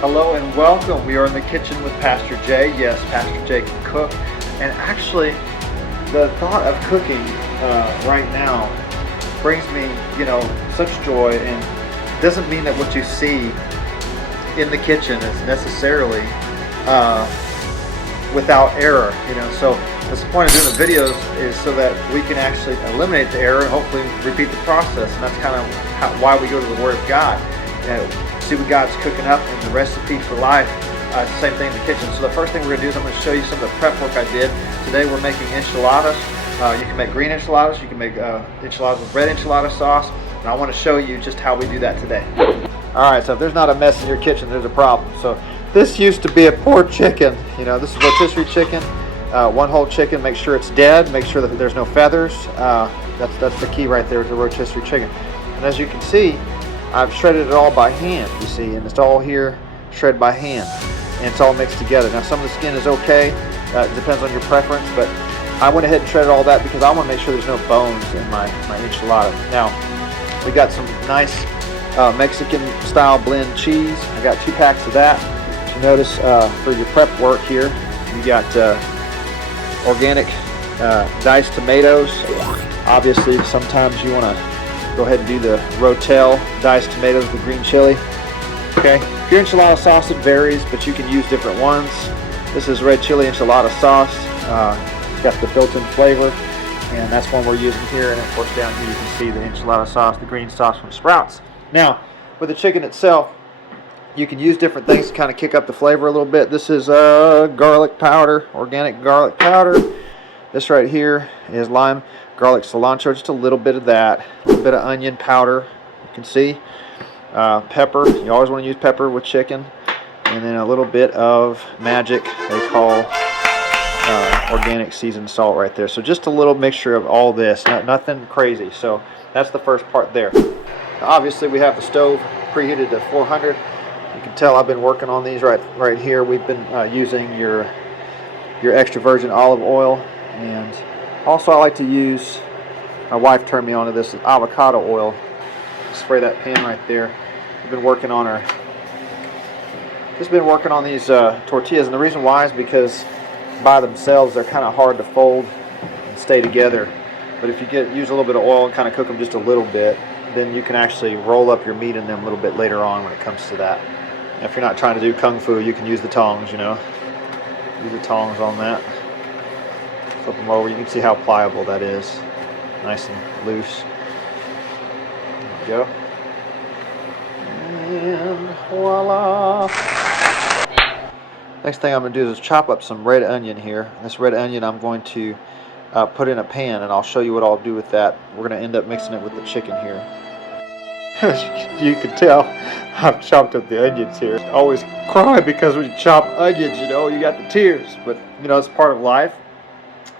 Hello and welcome. We are in the kitchen with Pastor Jay. Yes, Pastor Jay can cook. And actually, the thought of cooking right now brings me, such joy. And doesn't mean that what you see in the kitchen is necessarily without error. So that's the point of doing the videos, is so that we can actually eliminate the error and hopefully repeat the process. And that's kind of why we go to the Word of God. See what God's cooking up in the recipe for life. Same thing in the kitchen. So the first thing we're going to do is I'm going to show you some of the prep work I did. Today we're making enchiladas. You can make green enchiladas. You can make enchiladas with red enchilada sauce. And I want to show you just how we do that today. Alright, so if there's not a mess in your kitchen, there's a problem. So this used to be a pork chicken. This is rotisserie chicken. One whole chicken. Make sure it's dead. Make sure that there's no feathers. That's the key right there with the rotisserie chicken. And as you can see, I've shredded it all by hand, you see, and it's all here shredded by hand, and it's all mixed together. Now some of the skin is okay, it depends on your preference, but I went ahead and shredded all that because I want to make sure there's no bones in my enchilada. Now, we got some nice Mexican style blend cheese. I got 2 packs of that. You notice for your prep work here, you got organic diced tomatoes. Obviously, sometimes you want to go ahead and do the Rotel diced tomatoes with green chili. Okay, if your enchilada sauce, it varies, but you can use different ones. This is red chili enchilada sauce. It's got the built-in flavor, and that's one we're using here. And of course, down here you can see the enchilada sauce, the green sauce from Sprouts. Now, with the chicken itself, you can use different things to kind of kick up the flavor a little bit. This is garlic powder, organic garlic powder. This right here is lime, garlic, cilantro, just a little bit of that. A little bit of onion powder, you can see. Pepper, you always want to use pepper with chicken. And then a little bit of magic, they call organic seasoned salt right there. So just a little mixture of all this, nothing crazy. So that's the first part there. Obviously we have the stove preheated to 400. You can tell I've been working on these right here. We've been using your extra virgin olive oil. And also I like to use, my wife turned me on to this, avocado oil. Spray that pan right there. We've been working on these tortillas, and the reason why is because by themselves they're kind of hard to fold and stay together. But if you use a little bit of oil and kind of cook them just a little bit, then you can actually roll up your meat in them a little bit later on when it comes to that. And if you're not trying to do kung fu, you can use the tongs, Use the tongs on that. Flip them over. You can see how pliable that is. Nice and loose. There we go. And voila. Next thing I'm going to do is chop up some red onion here. This red onion I'm going to put in a pan, and I'll show you what I'll do with that. We're going to end up mixing it with the chicken here. You can tell I've chopped up the onions here. I always cry because when you chop onions, you got the tears. But, it's part of life.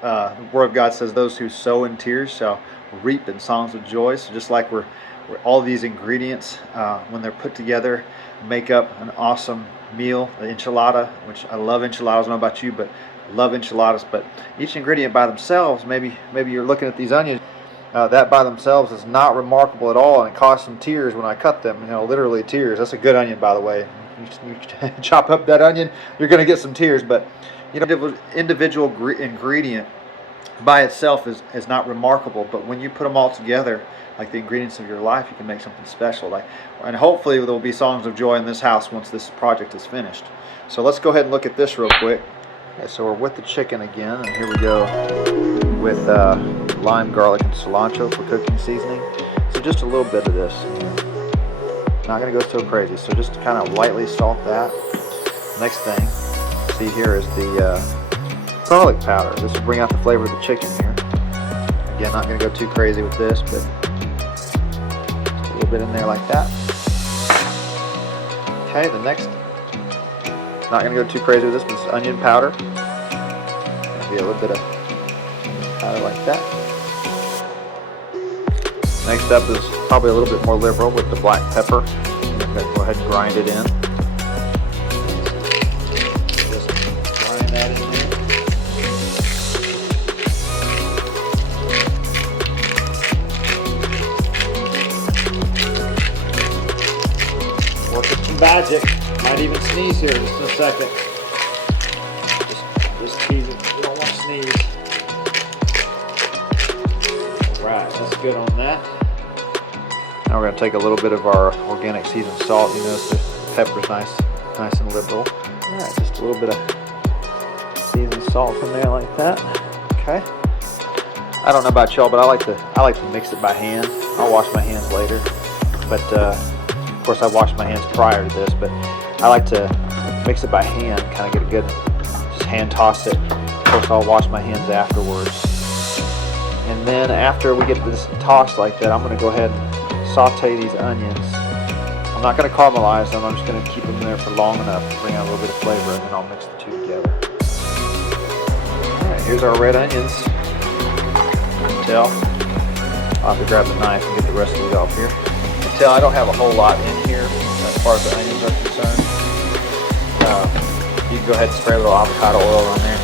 The Word of God says those who sow in tears shall reap in songs of joy. So just like we're all these ingredients, when they're put together, make up an awesome meal. The enchilada, which I love enchiladas. I don't know about you, but I love enchiladas. But each ingredient by themselves, maybe you're looking at these onions, that by themselves is not remarkable at all, and it caused some tears when I cut them. Literally tears. That's a good onion, by the way. You chop up that onion, you're going to get some tears. But individual ingredient by itself is not remarkable, but when you put them all together, like the ingredients of your life, you can make something special. And hopefully there will be songs of joy in this house once this project is finished. So let's go ahead and look at this real quick. Okay, so we're with the chicken again, and here we go with lime, garlic, and cilantro for cooking seasoning. So just a little bit of this. Not going to go so crazy, so just kind of lightly salt that. Next thing, see here is the garlic powder. This will bring out the flavor of the chicken here. Again, not going to go too crazy with this, but a little bit in there like that. Okay, the next, not going to go too crazy with this, but it's onion powder. Be a little bit of powder like that. Next up is probably a little bit more liberal with the black pepper. I'm going to go ahead and grind it in. Just grind that in there. Work with some magic. Might even sneeze here just in a second. Just teasing. You don't want to sneeze. Alright, that's good on that. Now we're going to take a little bit of our organic seasoned salt. You notice the pepper's nice and liberal. Alright, just a little bit of seasoned salt in there like that. Okay. I don't know about y'all, but I like to mix it by hand. I'll wash my hands later. But of course I washed my hands prior to this, but I like to mix it by hand, kind of get a good, just hand toss it. Of course I'll wash my hands afterwards. And then after we get this tossed like that, I'm going to go ahead and saute these onions. I'm not going to caramelize them, I'm just going to keep them there for long enough to bring out a little bit of flavor, and then I'll mix the two together. Alright, here's our red onions. You can tell. I'll have to grab the knife and get the rest of it off here. You can tell I don't have a whole lot in here as far as the onions are concerned. You can go ahead and spray a little avocado oil on there.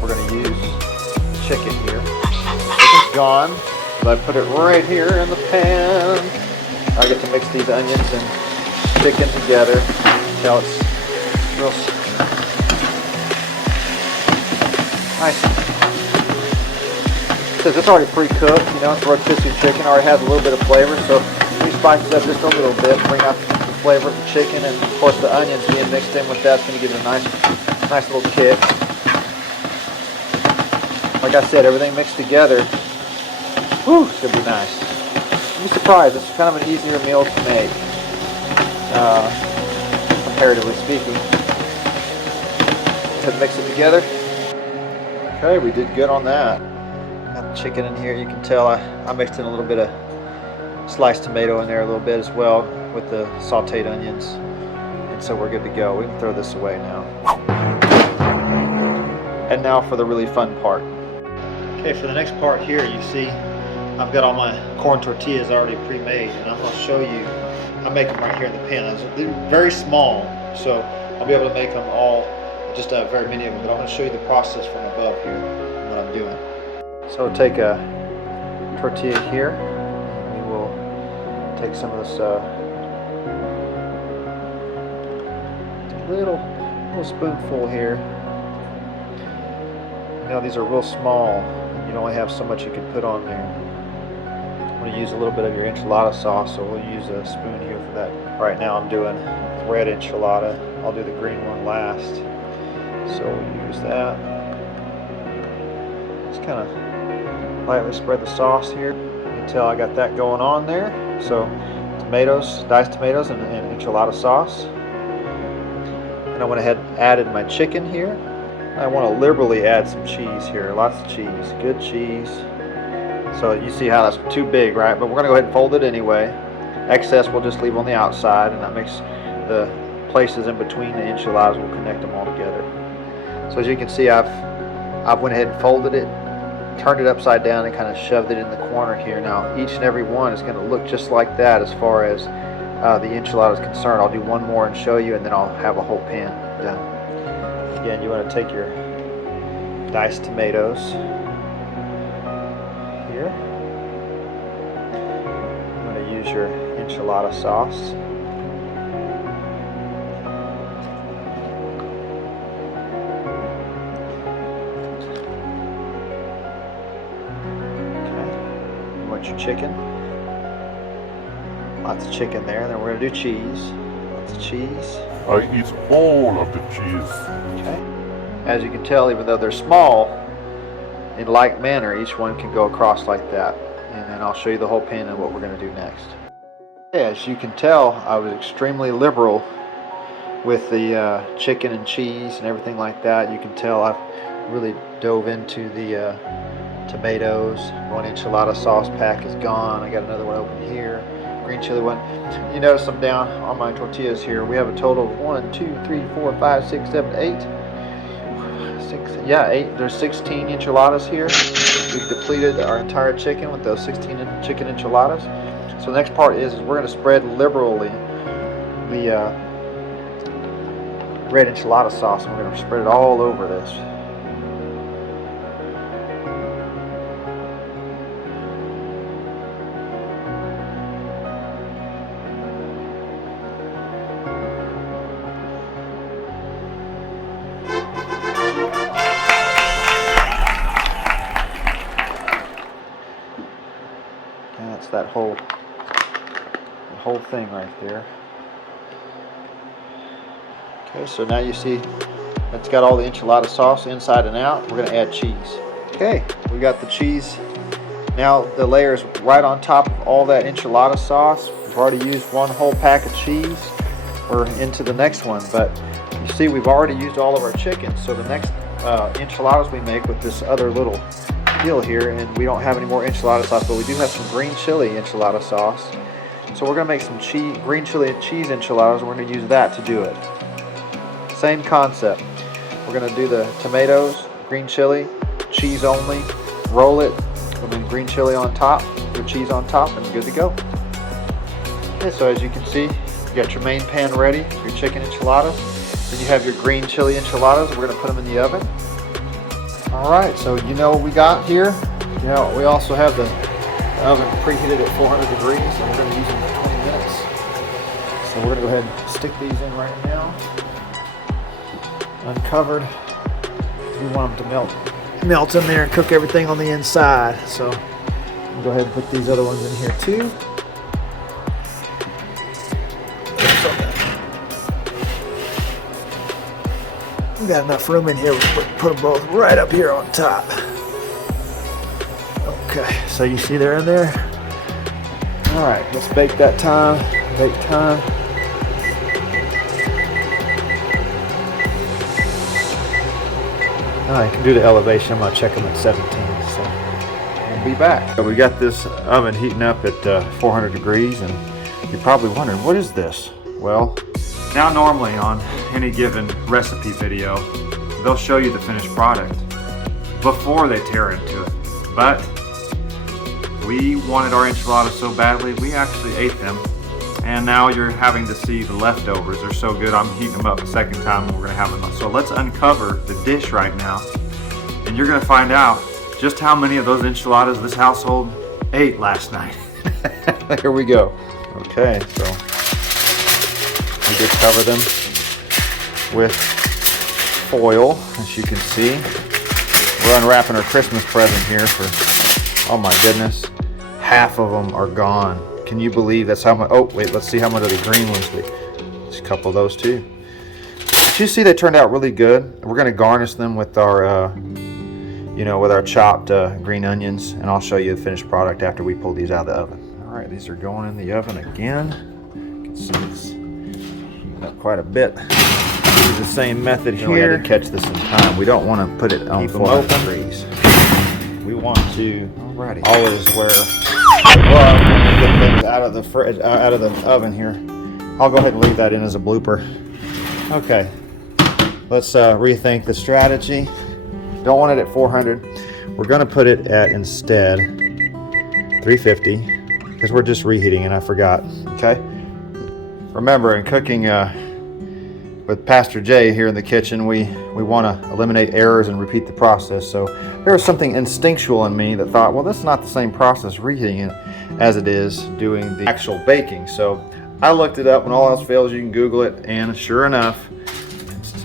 We're going to use chicken here. Chicken's gone, but I put it right here in the pan. I get to mix these onions and chicken together until it's real nice. Since it's already pre-cooked, you know, it's rotisserie chicken, already has a little bit of flavor, so we spice it up just a little bit, bring out the flavor of the chicken, and of course the onions being mixed in with that's going to give it a nice little kick. Like I said, everything mixed together. Whew, it's going to be nice. You'll be surprised, it's kind of an easier meal to make, comparatively speaking. Let's mix it together. Okay, we did good on that. Got the chicken in here. You can tell I mixed in a little bit of sliced tomato in there a little bit as well with the sauteed onions. And so we're good to go. We can throw this away now. And now for the really fun part. Okay, for the next part here, you see I've got all my corn tortillas already pre-made, and I'm going to show you. I make them right here in the pan. They're very small, so I'll be able to make them all, just very many of them, but I'm going to show you the process from above here, what I'm doing. So take a tortilla here, and we will take some of this little spoonful here. Now these are real small, and you only have so much you can put on there. I'm going to use a little bit of your enchilada sauce, so we'll use a spoon here for that. Right now I'm doing red enchilada. I'll do the green one last. So we'll use that. Just kind of lightly spread the sauce here. You can tell I got that going on there. So tomatoes, diced tomatoes, and enchilada sauce. And I went ahead and added my chicken here. I want to liberally add some cheese here. Lots of cheese, good cheese. So you see how that's too big, right? But we're going to go ahead and fold it anyway. Excess we'll just leave on the outside, and that makes the places in between the enchiladas, we'll connect them all together. So as you can see, I've went ahead and folded it, turned it upside down, and kind of shoved it in the corner here. Now each and every one is going to look just like that as far as the enchilada is concerned. I'll do one more and show you, and then I'll have a whole pan done. Again, you want to take your diced tomatoes here. I'm going to use your enchilada sauce. Your chicken, lots of chicken there, and then we're going to do cheese, lots of cheese. I eat all of the cheese. Okay, as you can tell, even though they're small, in like manner each one can go across like that, and then I'll show you the whole pan and what we're going to do next. As you can tell, I was extremely liberal with the chicken and cheese and everything like that. You can tell I've really dove into the tomatoes. One enchilada sauce pack is gone. I got another one open here. Green chili one. You notice I'm down on my tortillas here. We have a total of 1, 2, 3, 4, 5, 6, 7, 8. 8. There's 16 enchiladas here. We've depleted our entire chicken with those 16 chicken enchiladas. So the next part is we're going to spread liberally the red enchilada sauce, and we're going to spread it all over this. that whole thing right there. Okay, so now you see it's got all the enchilada sauce inside and out. We're going to add cheese. Okay, we got the cheese. Now the layer is right on top of all that enchilada sauce. We've already used one whole pack of cheese. We're into the next one, but you see we've already used all of our chicken. So the next enchiladas we make with this other little deal here, and we don't have any more enchilada sauce, but we do have some green chili enchilada sauce. So we're going to make some green chili and cheese enchiladas, and we're going to use that to do it. Same concept. We're going to do the tomatoes, green chili, cheese only, roll it, and then green chili on top, with cheese on top, and good to go. Okay, so as you can see, you got your main pan ready for your chicken enchiladas. Then you have your green chili enchiladas. We're going to put them in the oven. All right, so you know what we got here. You know, we also have the oven preheated at 400 degrees, and we're going to use them for 20 minutes. So we're going to go ahead and stick these in right now. Uncovered. We want them to melt in there and cook everything on the inside. So we'll go ahead and put these other ones in here too. We got enough room in here. We'll put them both right up here on top. Okay, so you see they're in there. All right, let's bake that time. Bake time. I can do the elevation. I'm gonna check them at 17, so we'll be back. So we got this oven heating up at 400 degrees, and you're probably wondering, what is this? Well, now normally on any given recipe video, they'll show you the finished product before they tear into it. But we wanted our enchiladas so badly, we actually ate them. And now you're having to see the leftovers. They're so good, I'm heating them up a second time and we're gonna have them. So let's uncover the dish right now. And you're gonna find out just how many of those enchiladas this household ate last night. Here we go. Okay, so we just cover them with foil, as you can see. We're unwrapping our Christmas present here for, oh my goodness, half of them are gone. Can you believe that's how much? Oh wait, let's see how much of the green ones. Just a couple of those too. But you see, they turned out really good. We're going to garnish them with our, with our chopped green onions, and I'll show you the finished product after we pull these out of the oven. All right, these are going in the oven again. You can see it's heating up quite a bit. Use the same method here. We had to catch this in time. We don't want to put it on 400 degrees. We want to always wear gloves when we get things out of the fridge, out of the oven here. I'll go ahead and leave that in as a blooper. Okay, let's rethink the strategy. Don't want it at 400. We're going to put it at instead 350 because we're just reheating, and I forgot. Okay. Remember, in cooking with Pastor Jay here in the kitchen, we want to eliminate errors and repeat the process. So there was something instinctual in me that thought, well, this is not the same process reheating it as it is doing the actual baking. So I looked it up. When all else fails, you can Google it, and sure enough,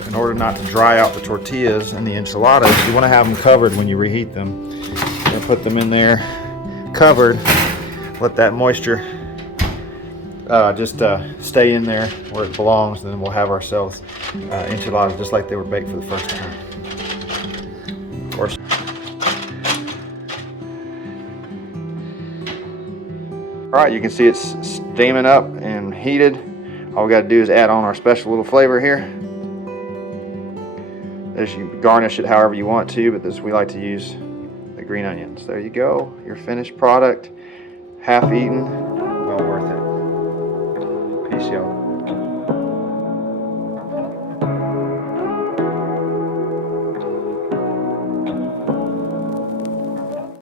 in order not to dry out the tortillas and the enchiladas, you want to have them covered when you reheat them. You're going to put them in there covered, let that moisture just stay in there where it belongs, and then we'll have ourselves enchiladas just like they were baked for the first time. Of course. All right, you can see it's steaming up and heated. All we got to do is add on our special little flavor here. As you garnish it however you want to, but we like to use the green onions. There you go, your finished product, half eaten, well worth it. Peace, y'all.